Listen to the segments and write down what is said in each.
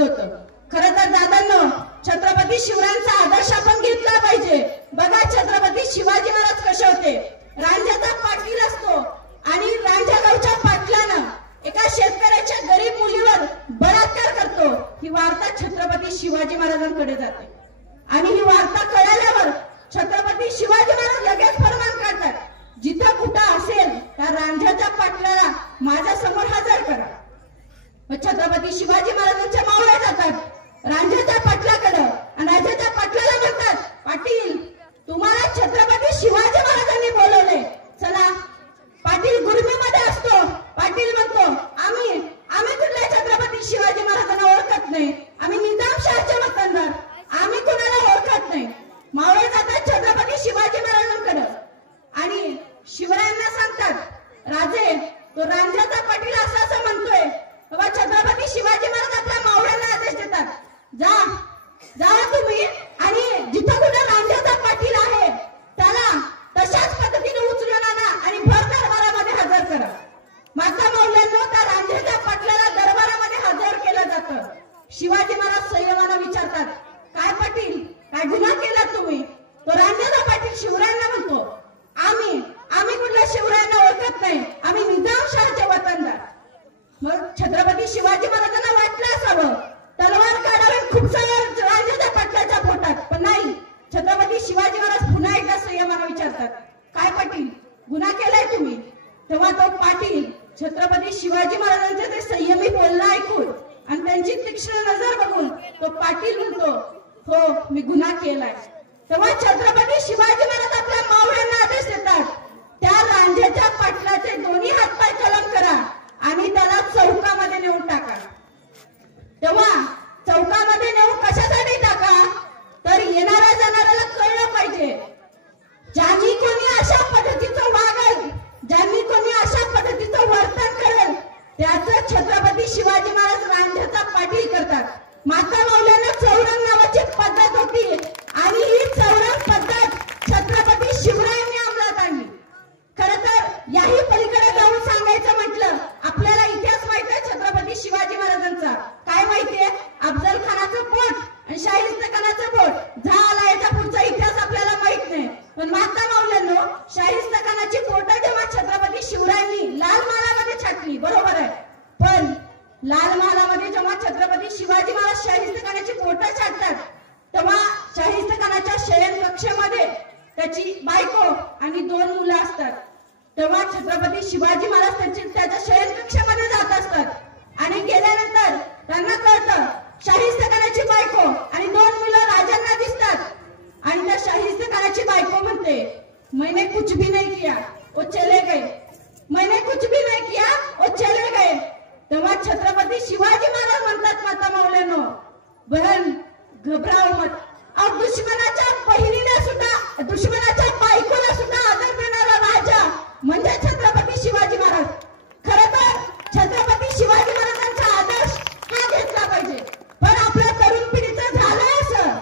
सांगितलं होतं। खरं तर दादांनो, छत्रपती शिवरायांचा आदर्श आपण घेतला पाहिजे। बघा छत्रपती शिवाजी महाराज कसे होते। रांझ्याचा पाटील असतो आणि रांझ्या गावच्या पाटलानं एका शेतकऱ्याच्या गरीब मुलीवर बलात्कार करतो। ही वार्ता छत्रपती शिवाजी महाराजांकडे जाते आणि ही वार्ता कळल्यावर छत्रपती शिवाजी महाराज लगेच फरमान काढतात, जिथं कुठं असेल त्या रांझ्याच्या पाटलाला माझ्या समोर हजर करा। छत्रपती शिवाजी महाराजांच्या मावळ्या जातात रांझ्याच्या पाटलाकडे आणि रांझ्याच्या पाटलाला म्हणतात, पाटील तुम्हाला छत्रपती शिवाजी महाराजांनी बोलवले, चला। पाटील गुरमीमध्ये असतो। पाटील म्हणतो, आम्ही कुठल्या छत्रपती शिवाजी महाराजांना ओळखत नाही, आम्ही निजामशाहचे वतनदार, आम्ही कुणाला ओळखत नाही। मावळे जातात छत्रपती शिवाजी महाराजांकडे आणि शिवरायांना सांगतात, राजे तो रांझ्याचा पाटील असं म्हणतोय। बाबा छत्रपती शिवाजी महाराज आपल्या मावळ्यांना आदेश देतात, जा तुम्ही आणि जिथं कुठं रांझ्याचा पाटील आहे त्याला तशाच पद्धतीने उचलून आणा आणि भर दरबारामध्ये हजर करा। माता मावल्यांना त्या रांझ्याच्या पाटलाला दरबारामध्ये हजर केलं जातं। शिवाजी महाराज संयमानं विचारतात, काय पाटील काय गुन्हा केला तुम्ही? तो रांझ्याचा पाटील शिवरायांना म्हणतो, आम्ही कुठल्या शिवरायांना ओळखत नाही, आम्ही निजामशाहचे वतनदार। मग छत्रपती शिवाजी महाराजांना वाटलं असावं तलवार काढावी खूप सारं रांझ्याच्या पाटलाच्या पोटात, पण नाही। छत्रपती शिवाजी महाराज पुन्हा एकदा संयमानं विचारतात, काय पाटील गुन्हा केलाय तुम्ही? तेव्हा तो पाटील छत्रपती शिवाजी महाराजांचे ते संयमी बोलणं ऐकून आणि त्यांची तीक्ष्ण नजर बघून तो पाटील म्हणतो, हो मी गुन्हा केलाय। तेव्हा छत्रपती शिवाजी महाराज आपल्या मावळ्यांना आदेश देतात, त्या रांझ्याच्या पाटलाचे दोन्ही हातपाय कलम करा आणि त्याला चौकामध्ये नेऊन टाका। तेव्हा चौकामध्ये नेऊन कशासाठी टाका? तर येणाऱ्या जाणाऱ्याला कळलं पाहिजे, ज्यांनी कोणी अशा पद्धतीचं वागेल, ज्यांनी कोणी अशा पद्धतीचं वर्तन करेल त्याचं छत्रपती शिवाजी महाराज रांझ्याचा पाटील करतात। माता मावल्यांना चौरंग नावाची पद्धत होती आणि ही चौरंग पद्धत छत्रपती शिवरायांनी अंमलात आणली। खरं तर याही पलीकडे जाऊन सांगायचं म्हटलं, आपल्याला इतिहास माहिती आहे छत्रपती शिवाजी महाराजांचा। काय माहितीये? अफजल खानाचं पोट आणि शाहिस्ते खानाचं पोट झाला, याचा पुढचा इतिहास आपल्याला माहित नाही। पण माता मावल्यांनो, शाहिस्ते खानाची पोट जेव्हा छत्रपती शिवरायांनी लाल महालामध्ये छाटली, बरोबर आहे, पण लाल महालामध्ये जेव्हा छत्रपती शिवाजी महाराज शाहिस्ते खानाची पोट छाटतात तेव्हा शाहिस्ते खानाच्या शयन कक्षेमध्ये त्याची बायको आणि 2 मुलं असतात। तेव्हा छत्रपती शिवाजी महाराज त्याच्या शयन कक्षेमध्ये जात असतात आणि गेल्यानंतर त्यांना कळतं शाहिस्ते खानाची बायको आणि 2 मुलं राजांना दिसतात आणि त्या शाहिस्ते खानाची बायको म्हणते, मैंने कुछ भी नहीं किया वो चले गए, मैंने कुछ भी नहीं किया वो चले गए। तेव्हा छत्रपती शिवाजी महाराज म्हणतात, माता मावल्यांनो, बहन घबराव मत, और दुश्मनाच्या बहिणीला सुद्धा, दुश्मनाच्या बायकोला सुद्धा आदर देणारा राजा म्हणजे छत्रपती शिवाजी महाराज। खरं तर छत्रपती शिवाजी महाराजांचा आदर्श हा घेतला पाहिजे, पण आपल्या तरुण पिढीचं झालंय असं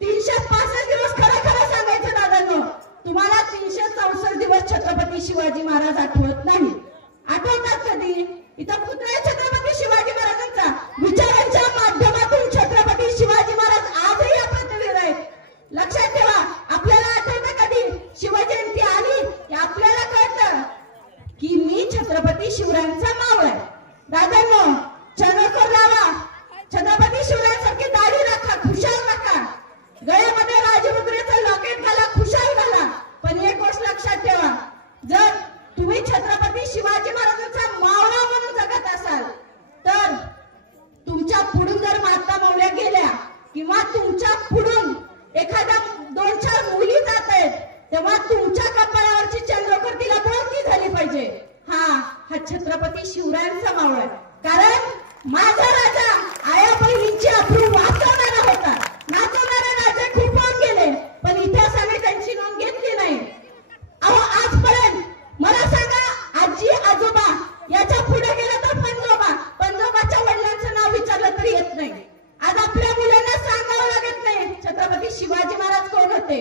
365 दिवस खरं सांगायचं दादांनो, तुम्हाला 364 दिवस छत्रपती शिवाजी महाराज आठवत नाही। आठवतात कधी? इथं पुतळा आहे छत्रपती शिवाजी महाराजांचा, विचारांच्या माध्यमातून छत्रपती शिवाजी महाराज आजही आपल्या तळीवर आहेत। लक्षात ठेवा, आपल्याला आठवतं कधी शिवजयंती आली की आपल्याला कळतं की मी छत्रपती शिवरायांचा मावळा आहे। दादांनो, चणकर लावा, छत्रपती शिवरायांसारखी दाढी राखा, खुशाल राखा, गळ्यामध्ये राजमुद्रेचं लॉकेट घाला, खुशाल घाला, पण एक गोष्ट लक्षात ठेवा, जर तुम्ही छत्रपती शिवाजी महाराजांचा मावळा म्हणून जगत असाल तर तुमच्या पुढून जर माता मावल्या गेल्या किंवा तुमच्या पुढून एखाद्या 2-4 मुली जात आहेत तेव्हा तुमच्या कपाळावरची चंद्रकोर तिला बोलती झाली पाहिजे, हा छत्रपती शिवरायांचा मावळा आहे। कारण माझा राजा आया बहिणींची अब्रू वाचवणारा होता। नाचवणारे राजे खूप होऊन गेले, पण इतिहासाने त्यांची नोंद घेतली नाही। अहो आजपर्यंत मला सांगा, आजी आजोबा याच्या पुढे गेलं तर पंजोबाच्या वडिलांचं नाव विचारलं तरी येत नाही। आज आपल्या मुलांना सांगावं लागत नाही छत्रपती शिवाजी महाराज कोण होते।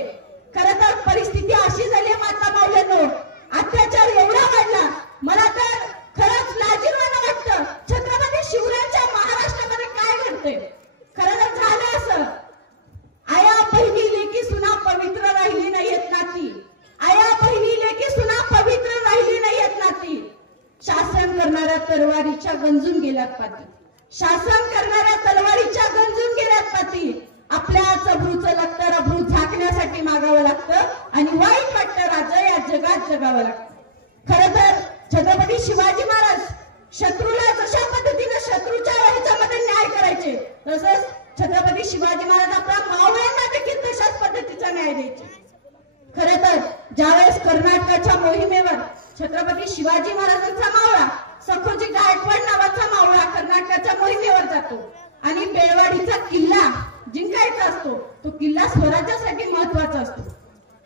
खरं तर परिस्थिती अशी झाली माता मावल्यांनो, अत्याचार एवढा वाढला, मला तर खरंच लाजिरवाणं वाटतं छत्रपती शिवरायांच्या महाराष्ट्र करणाऱ्या तलवारीच्या गंजून गेल्यात पाती, शासन करणाऱ्या तलवारीच्या गंजून गेल्यात पाती. आपल्या चबरूचं लागतं अब्रू झाकण्यासाठी मागावं लागतं आणि वाईट वाटतं राजा या जगात जगावं लागतं. खरं तर छत्रपती शिवाजी महाराज शत्रूला जशा पद्धतीने शत्रूच्या ह्याच्यामध्ये न्याय करायचे, तसंच छत्रपती शिवाजी महाराज आपल्या मावळ्यांना देखील तशाच पद्धतीचा न्याय द्यायचे. खरे तर ज्यावेळेस कर्नाटकाच्या मोहिमेवर छत्रपती शिवाजी महाराजांचा मावळा सखोजी गायकवाड नावाचा मावळा कर्नाटकाच्या मोहिमेवर जातो आणि बेळवाडीचा किल्ला जिंकायचा असतो. तो किल्ला स्वराज्यासाठी महत्वाचा असतो.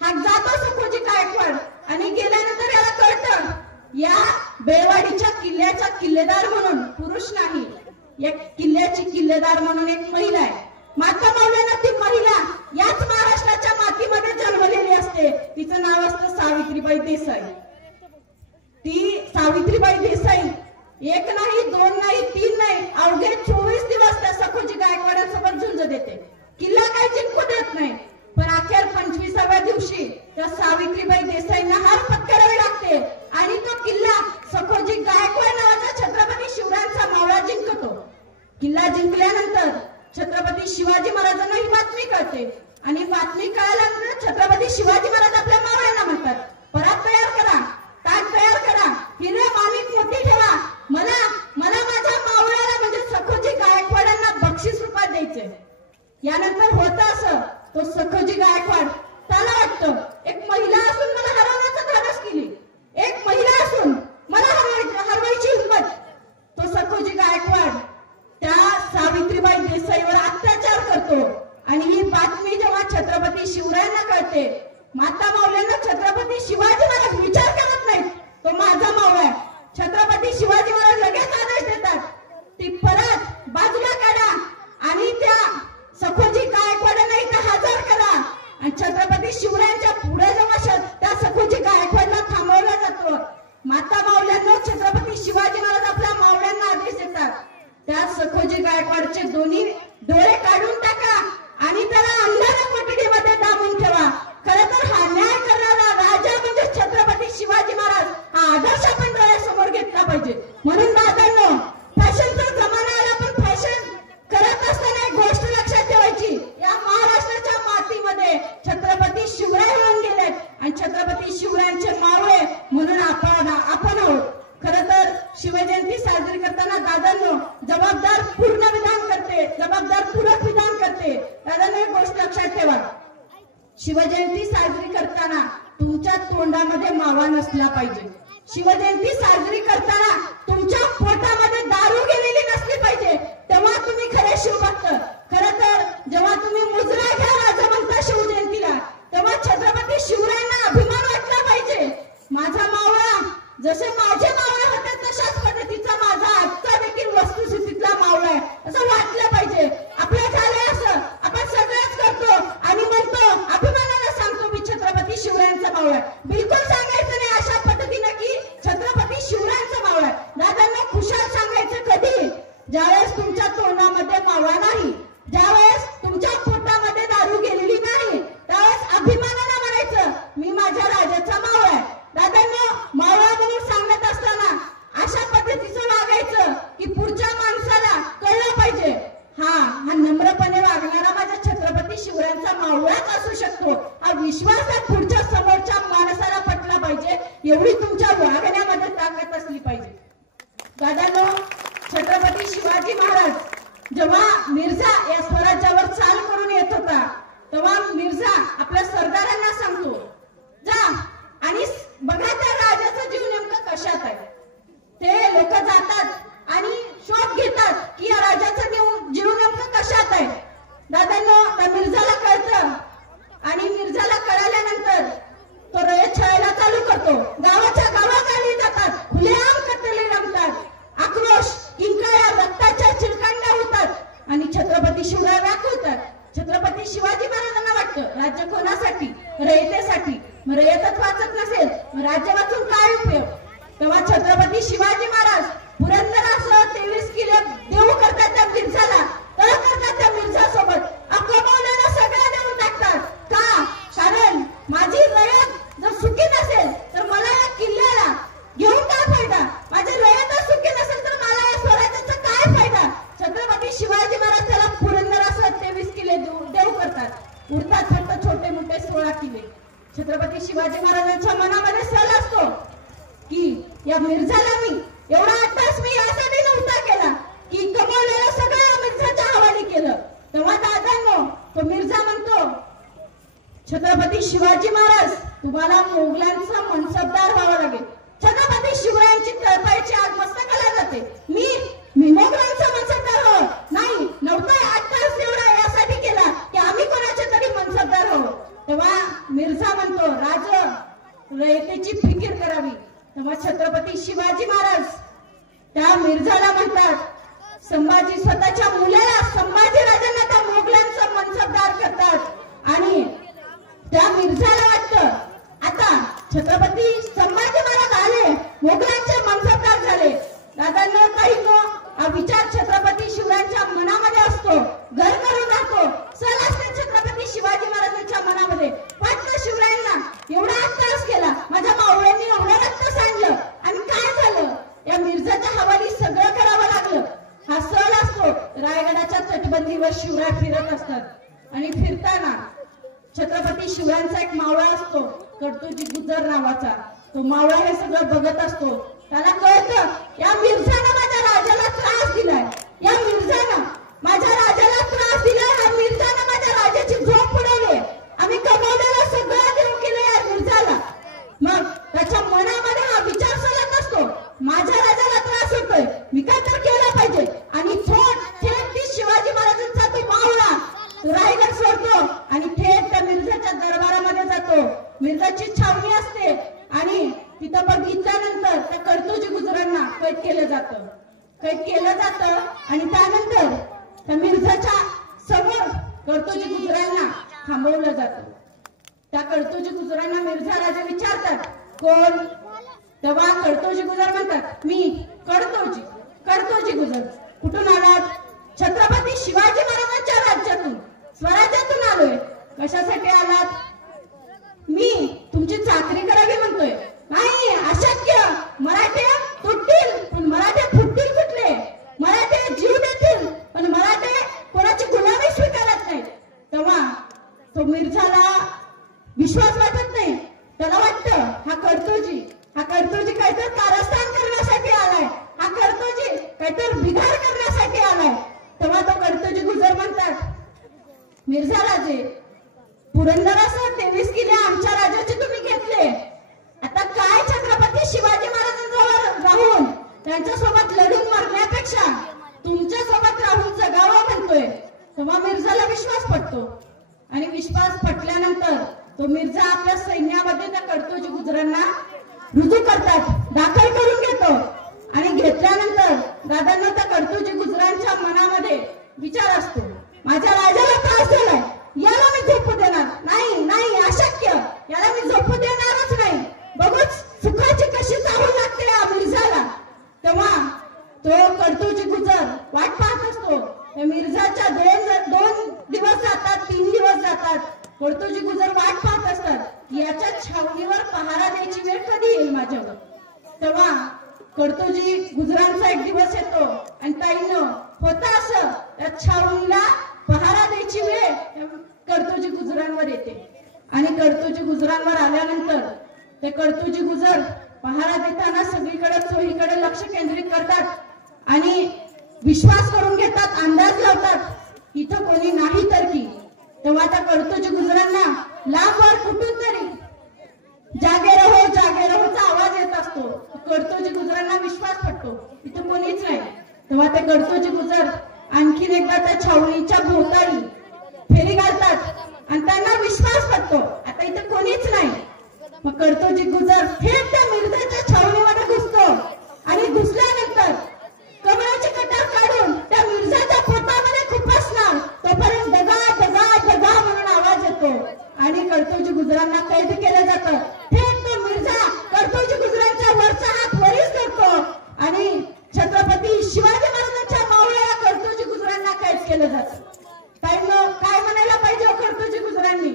हा जातो सखोजी गायकवाड आणि गेल्यानंतर याला कळतं या बेळवाडीच्या किल्ल्याचा किल्लेदार म्हणून पुरुष नाही, या किल्ल्याची किल्लेदार म्हणून एक महिला आहे. माता मौलाना ती महिला याच महाराष्ट्राच्या मातीमध्ये जन्मलेली असते. तिचं नाव असतं सावित्रीबाई देसाई. ती सावित्रीबाई देसाई एक नाही, दोन नाही, तीन नाही, अवघे 24 दिवस त्या सखोजी गायकवाडांसोबत झुंज देते. किल्ला काय जिंकू देत नाही, पण अखेर 25व्या दिवशी त्या सावित्रीबाई देसाईंना हार पत्करावी लागते आणि तो किल्ला सखोजी गायकवाड नावाचा छत्रपती शिवरायांचा मावळा जिंकतो. किल्ला जिंकल्यानंतर छत्रपती शिवाजी महाराजांना ही बातमी कळते आणि बातमी कळाल्यानंतर छत्रपती शिवाजी महाराज आपल्या मावळ्यांना म्हणतात, परत तयार करा, ताट तयार करा, हिरे माणिक मोठी ठेवा, मला माझ्या मावळ्याला म्हणजे सखोजी गायकवाडांना बक्षीस रुपये द्यायचे. यानंतर होतं असं, तो सखोजी गायकवाड त्याला वाटतं एक महिला असून मला हरवण्याचा धाडस केली, एक महिला असून मला हरवायची हिंमत. तो सखोजी गायकवाड त्या सावित्रीबाई देसाईवर अत्याचार करतो आणि ही बातमी जेव्हा छत्रपती शिवरायांना कळते, माता मौल्यांना छत्रपती शिवाजी महाराज विचार करत नाहीत, तो माझा मावळा आहे. छत्रपती शिवाजी महाराज लगेच आदेश देतात, ती परत बाजूला काढा आणि त्या सखोजी गायकवाडांना इथं हजर करा. आणि छत्रपती शिवरायांच्या पुढे जेव्हा त्या सखोजी गायकवाडला थांबवला जातो, माता मावल्यांना छत्रपती शिवाजी महाराज आपल्या मावळ्यांना आदेश देतात, त्या सखोजी गायकवाडचे दोन्ही डोळे काढून टाका आणि त्याला अंधाऱ्या कोठडीमध्ये दाबून ठेवा. खरं तर हा न्याय करणारा राजा म्हणजे छत्रपती शिवाजी महाराज हा आदर्श आपण डोळ्यासमोर घेतला पाहिजे. म्हणून दादांनो, फॅशनचा जमाना आला, पण फॅशन करत असताना एक गोष्ट लक्षात ठेवायची, या महाराष्ट्राच्या मातीमध्ये छत्रपती शिवराय होऊन गेलेत आणि छत्रपती शिवरायांचे मावळे म्हणून आपण आहोत. खरं तर शिवजयंती साजरी करताना दादांनो जबाबदार पूर्ण विधान करते, जबाबदार पूरक विधान करते. दादांनो एक गोष्ट लक्षात ठेवा, शिवजयंती साजरी करताना तुमच्या तोंडामध्ये मावा नसला पाहिजे. शिवजयंती साजरी करताना तुमच्या पोटामध्ये दारू गेलेली नसली पाहिजे, तेव्हा तुम्ही खरे शिवभक्त. खरं तर जेव्हा तुम्ही मुजरा घ्या राजा म्हणता शिवजयंतीला, तेव्हा छत्रपती शिवरायांना अभिमान वाटला पाहिजे. माझा मावळा जसे माझे मावळे होते तशाच पद्धतीचा माझा आजचा देखील वस्तुस्थितीतला मावळा आहे असं वाटलं पाहिजे. आपल्या झालंय असं आपण सगळंच करतो आणि म्हणतो, अभिमानाने सांगतो मी छत्रपती शिवरायांचा मावळा आहे. बिलकुल सांगायचं नाही अशा पद्धतीने की छत्रपती शिवरायांचा मावळा आहे. दादांना खुशाल सांगायचं कधी, ज्यावेळेस तुमच्या तोंडामध्ये मावळा नाही, ज्यावेळेस तुमच्या पोटामध्ये दारू गेलेली नाही, त्यावेळेस अभिमानाने म्हणायचं मी माझ्या राजाचा मावळा आहे. दादांना मावळा म्हणून सांगत असताना अशा पद्धतीचं वागायचं की पुढच्या माणसाला कळलं पाहिजे, हा नम्रपणे वागणारा माझ्या छत्रपती शिवरायांचा मावळाच असू शकतो. हा विश्वास हा पुढच्या समोरच्या माणसाला पटला पाहिजे, एवढी तुमच्या वागण्यामध्ये ताकद असली पाहिजे. दादांनो, छत्रपती शिवाजी महाराज जेव्हा मिर्झा या स्वराज्यावर चाल करून येत होता, तेव्हा मिर्झा आपल्या सरदारांना सांगतो, जा आणि बघा त्या राजाचा जीव नेमका कशात आहे. ते लोक जातात आणि शोध घेतात की या राजाचा जीव नेमका कशात आहे. दादांनो, त्या मिर्झाला कळतं आणि मिर्झाला कळाल्यानंतर तो रयत छळायला चालू करतो. गावाच्या गावागावी जातात, खुलेआम कत्तली रमतात, आक्रोश किंकाळ्या रक्ताच्या चिलकांड्या होतात आणि छत्रपती शिवराय व्याकुळतात. छत्रपती शिवाजी महाराजांना वाटतं राज्य कोणासाठी, रयतेसाठी. रयतच वाचत नसेल राज्य वाचून काय उपयोग. तेव्हा छत्रपती शिवाजी महाराज पुरंदरासह 23 किलो देऊ करतात त्या मिर्झाला, तळ करतात त्या मिर्झासोबत, कमावलेलं सगळं देऊन टाकतात. का? कारण माझी रयत जर सुखी नसेल तर मला या किल्ल्याला घेऊन काय फायदा. माझी रयतच सुखी शिवाजी महाराजांच्या मनामध्ये सल असतो की या मिर्झाला मी एवढा अट्टास मी यासाठी नव्हता केला की कमवलेलं सगळं या मिर्झाच्या हवाली केलं. तेव्हा दादांनो तो मिर्झा म्हणतो छत्रपती शिवाजी महाराज तुम्हाला मोगलांचा मनसबदार व्हावं लागेल. छत्रपती शिवरायांची तळपायची आग मस्तकाला जाते. मी मोगलांचा मनसबदार हो नाही नव्हता अट्टास एवढा यासाठी केला की आम्ही कोणाचे तरी मनसबदार हो. तेव्हा मिर्झा म्हणतो राज रयतेची फिकीर करावी. तेव्हा छत्रपती शिवाजी महाराज त्या मिर्झाला म्हणतात संभाजी स्वतःच्या मुलाला संभाजी राजांना त्या मोगलांचा मनसबदार करतात आणि त्या मिर्झाला वाटतं आता छत्रपती संभाजी महाराज आले मोगलांचे मनसबदार झाले. दादांनो काही नो हा विचार छत्रपती शिवरायांच्या मनामध्ये असतो घर करून राहतो सल असते छत्रपती शिवाजी महाराजांच्या मनामध्ये. वाटतं शिवरायांना एवढा अट्टास केला माझ्या मावळ्यांनी एवढं रक्त सांडलं आणि काय झालं या मिर्झाच्या हवाली सगळं करावं लागलं. हा सल असतो रायगडाच्या तटबंदीवर शिवराय फिरत असतात आणि फिरताना छत्रपती शिवरायांचा एक मावळा असतो कडतोजी गुजर नावाचा. तो मावळा हे सगळं बघत असतो. त्याला कळतं या मिर्झानं माझ्या राजाला त्रास दिलाय या मिर्झानं माझ्या राजाला त्रास दिलाय हा मिर्झानं माझ्या राजाची झोप उडवली आम्ही कमवलेलं सगळं देऊ केलं या मिर्झाला. मग त्याच्या मनामध्ये हा विचार चालत असतो माझ्या राजाला त्रास होतोय मी काय तर केलं पाहिजे आणि थेट ती शिवाजी महाराजांचा तो मावळा रायगड सोडतो आणि थेट त्या मिर्झाच्या दरबारामध्ये जातो. मिर्झाची छावणी असते आणि तिथं बघितल्यानंतर त्या कडतोजी गुजरांना कैद केलं जातं आणि त्यानंतर त्या मिर्झाच्या समोर कडतोजी गुजरांना थांबवलं जातं. त्या कडतोजी गुजरांना मिर्झा राजा विचारतात कोण. तेव्हा कडतोजी गुजर म्हणतात मी कडतोजी गुजर. कुठून आलात. छत्रपती शिवाजी महाराजांच्या राज्यातून स्वराज्यातून आलोय. कशासाठी आलात. मी तुमची चाकरी करावी म्हणतोय. नाही अशक्य मराठे तुटतील पण मराठे फुटतील कुठले. मराठे जीव देतील पण मराठे कोणाची गुलामी स्वीकारत नाही. तेव्हा तो मिर्झाला विश्वास वाटत नाही. त्याला वाटतं हा कडतोजी काहीतरी कारस्थान करण्यासाठी आलाय हा कडतोजी काहीतरी बिघाड करण्यासाठी आलाय. तेव्हा तो कडतोजी गुजर म्हणतात मिर्झा राजे पुरंदरासह 23 किल्ले आमच्या राजाचे तुम्ही घेतले. आता काय छत्रपती शिवाजी महाराजांजवळ राहून त्यांच्यासोबत लढून मरण्यापेक्षा तुमच्या सोबत राहून जगावं म्हणतोय. तेव्हा मिर्झाला विश्वास पटतो आणि विश्वास पटल्यानंतर तो मिर्झा आपल्या सैन्यामध्ये त्या कडतोजी गुजरांना रुजू करतात दाखल करून घेतो आणि घेतल्यानंतर दादांना त्या कडतोजी गुजरांच्या मनामध्ये विचार असतो माझ्या राजाला त्रास झालाय याला मी झोपू देणार नाही अशक्य याला मी झोपू देणारच नाही. बघूच सुखाची कशी चाहूल लागते या मिर्झाला. तेव्हा तो कडतोजी गुजर वाट पाहत असतो. मिर्झाच्या दोन दिवस जातात 3 दिवस जातात. कडतोजी गुजर वाट पाहत असतात याच्या छावणीवर पहारा द्यायची वेळ कधी येईल माझ्यावर. तेव्हा कडतोजी गुजरांचा एक दिवस येतो आणि ताईनं होता असं त्या छावणीला पहारा द्यायची वेळ कडतोजी गुजरांवर येते आणि कडतोजी गुजरांवर आल्यानंतर ते कडतोजी गुजर पहारा देताना सगळीकडे चोहीकडे लक्ष केंद्रित करतात आणि विश्वास करून घेतात अंदाज लावतात इथं कोणी नाही तर की. तेव्हा त्या कडतोजी गुजरांना लांबवर कुठून तरी जागे रहोचा आवाज येत असतो. कडतोजी गुजरांना विश्वास पटतो इथं कोणीच नाही. तेव्हा ते कडतोजी गुजर आणखीन एकदा त्या छावणीच्या भोवताली फेरी घालतात आणि त्यांना विश्वास पटतो आता इथं कोणीच नाही. मग कडतोजी गुजर थेट त्या मिर्झाच्या छावणीमध्ये घुसतो आणि घुसल्यानंतर कमळाचे कटार काढून त्या मिर्झाच्या पोटामध्ये खुपसणार तोपर्यंत दगा म्हणून आवाज येतो आणि कडतोजी गुजरांना कैद केलं जातं. थेट तो मिर्झा कडतोजी गुजरांच्या वरचा हात वरीच करतो आणि छत्रपती शिवाजी महाराजांच्या मावळ्याला कडतोजी गुजरांना कैद केलं जातं. काय म्हणायला पाहिजे कडतोजी गुजरांनी.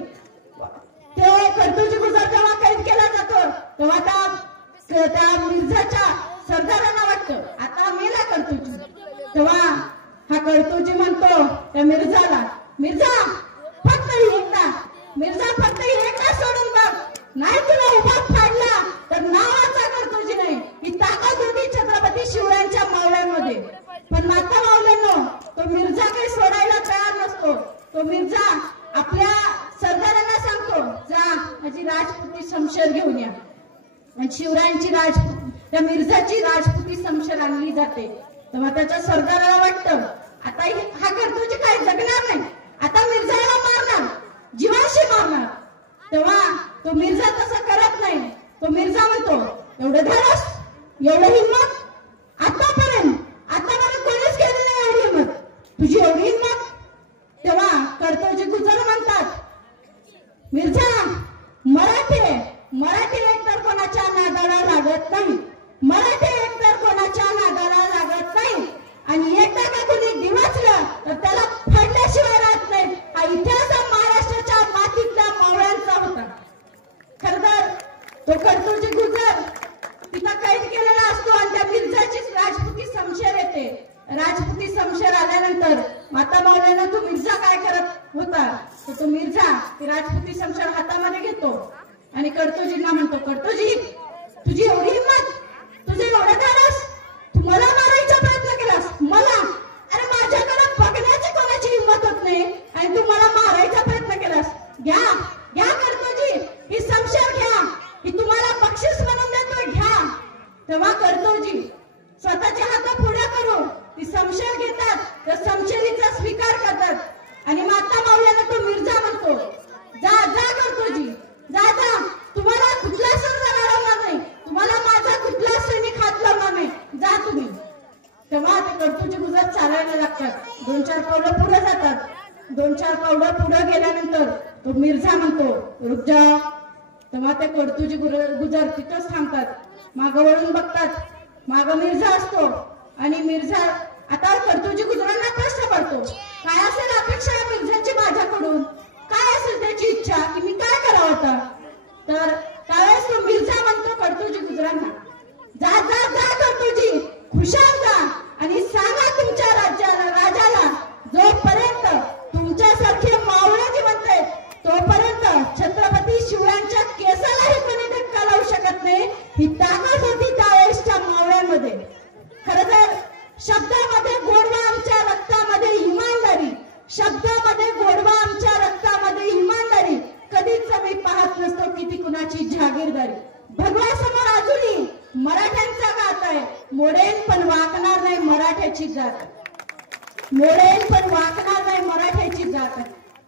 ते कडतोजी गुजर जेव्हा कैद केला जातो तेव्हा त्या मिर्झा शिवरायांची त्या मिर्झाची राजपुती समशेर आणली जाते, तेव्हा त्याच्या सरदाराला वाटतं आता हा कर्तोजी काय जगणार नाही, आता मिर्झाला मारणार, जीवाशी मारणार. तेव्हा तो मिर्झा तसं करत नाही. तो मिर्झा म्हणतो एवढं धाडस, एवढं हिंमत आतापर्यंत कोणीच केली नाही एवढी हिंमत, तुझी एवढी हिंमत. तेव्हा कर्तोजी गुजर म्हणतात मिर्झा मराठी एकतर कोणाच्या नादाला लागत नाही, मराठी एकतर कोणाच्या नादाला लागत नाही, आणि एकदा का कोणी दिवसलं तर त्याला फाडल्याशिवाय राहत नाही. हा इतिहास महाराष्ट्राच्या मातीतल्या मावळ्यांचा होता. खरं तर तो कर्तोजी गुजर तिथं कैद केलेला असतो आणि त्या मिर्झाचीच राजपुती समशेर येते. राजपुती समशेर आल्यानंतर माता मावळ्यांना तो मिर्झा काय करत होता, तर तो मिर्झा ती राजपुती समशेर हातामध्ये घेतो आणि कर्तोजींना म्हणतो कर्तोजी तुझी एवढी हिंमत, तुझे एवढं धाडस, तू मला मारायचा प्रयत्न केलास, मला अरे माझ्याकडे बघण्याची कोणाची हिंमत होत नाही आणि तू मला मारायचा प्रयत्न केलास. घ्या कर्तोजी ही समशेर घ्या, ही तुम्हाला बक्षीस म्हणून देतोय, घ्या. तेव्हा कर्तोजी स्वतःचे हात पुढे करून ती समशेर घेतात, त्या समशेरीचा स्वीकार करतात आणि माता मावळ्यांना तो मिर्झा म्हणतो जा कर्तोजी जा, तुम्हाला कुठला सण लावणार नाही, तुम्हाला माझा कुठला सैनिक हात लावणार नाही, जा तुम्ही. तेव्हा ते कर्तोजी गुजर चालायला लागतात, 2-4 पावलं पुढे जातात. 2-4 पावलं पुढे गेल्यानंतर तो मिर्झा म्हणतो रुक जा. तेव्हा ते कर्तोजी गुजर तिथंच थांबतात, मागं वळून बघतात, मागं मिर्झा असतो आणि मिर्झा आता कर्तोजी गुजरांना प्रश्न पडतो काय असेल अपेक्षा आहे मिर्झाची माझ्याकडून, काय असेल त्याची इच्छा की मी काय करावं आता. तर त्यावेळेस तो मिर्झा म्हणतो कर्तोजी गुजरांना जा कर्तोजी खुशाल जा आणि सांगा तुमच्या राजाला जोपर्यंत तुमच्यासारखे मावळे जिवंत आहेत तोपर्यंत छत्रपती शिवरायांच्या केसालाही कोणी धक्का लावू शकत नाही. ही ताकद होती त्यावेळेसच्या मावळ्यांमध्ये. खरं तर शब्दामध्ये गोडवा आमच्या रक्तामध्ये इमानदारी, शब्दामध्ये गोडवा आमच्या रक्तामध्ये इमानदारी, कधीच मी पाहत नसतो किती कुणाची जागीरदारी. भगवा समोर अजूनही मराठ्यांचा घात आहे, मोडेन पण वाकणार नाही मराठ्याची जात, मोडेन पण वाकणार नाही मराठ्याची जात.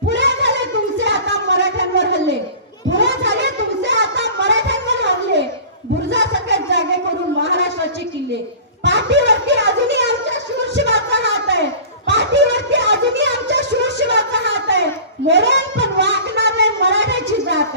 पुरे झाले तुमचे आता मराठ्यांवर हल्ले, पुरे झाले तुमचे आता मराठ्यांवर हल्ले, बुरजा सकट जागे करून महाराष्ट्राचे किल्ले. पाठीवरती अजूनही आमच्या शूरशिवाचा हात आहे, पाठीवरती अजूनही आमच्या शूरशिवाचा हात आहे, मोडेन पण वाकणार नाही मराठ्याची जात.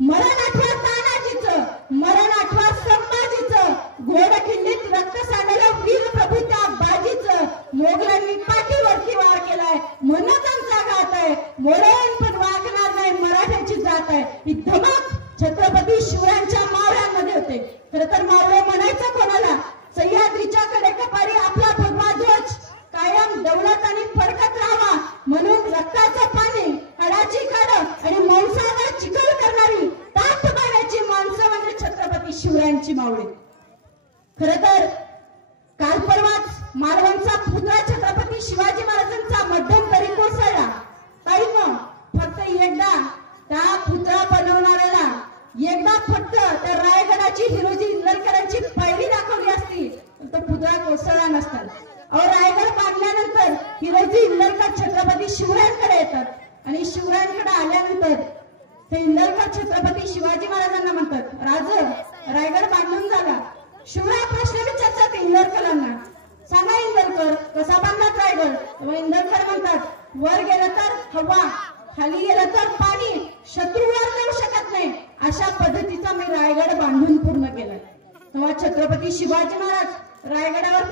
मरण आठवा तानाजीचं, मरण आठवा संभाजीचं, घोड खिंडीत रक्त सांडलं वीर प्रभू त्या बाजीचं, मोगलांनी पाठीवरती वार केलाय म्हणूनच आमचा घात आहे, मोडेन पण वाकणार नाही मराठ्याची जात आहे. ही धमक छत्रपती शिवरायांच्या मावळ्यांमध्ये होते. खरं तर मावळे म्हणायचं कोणाला, सह्याद्रीच्या कडेकपारी आपला भगवा ध्वज कायम दौलत आणि फडकत राहावा म्हणून रक्ताचं पाणी, हाडाची काढ आणि मांसाला चिकल करणारी ताठ पाण्याची माणसं म्हणजे छत्रपती शिवरायांची मावळे. खरं तर काल परवाच मालवणचा पुतळा छत्रपती शिवाजी महाराजांचा मध्यंतरी कोसळला. ताईनं फक्त एकदा त्या पुतळा बनवणाऱ्याला एकदा फक्त त्या रायगडाची हिरोजी इंदरकरांची पायरी दाखवली असती तर पुतळा कोसळला नसता. रायगड बांधल्यानंतर हिरोजी इंदरकर छत्रपती शिवरायांकडे येतात आणि शिवरायांकडे आल्यानंतर ते इंदरकर छत्रपती शिवाजी महाराजांना म्हणतात राज रायगड बांधून झाला. शिवराय प्रश्न विचारतात इंदरकरांना, सांगा इंदरकर कसा बांधलात रायगड. तेव्हा इंदरकर म्हणतात वर गेलं तर हवा, खाली गेलं तर पाणी, शत्रूवर जाऊ शकत नाही, अशा पद्धतीचा मी रायगड बांधून पूर्ण केला. तेव्हा छत्रपती शिवाजी महाराज रायगडावर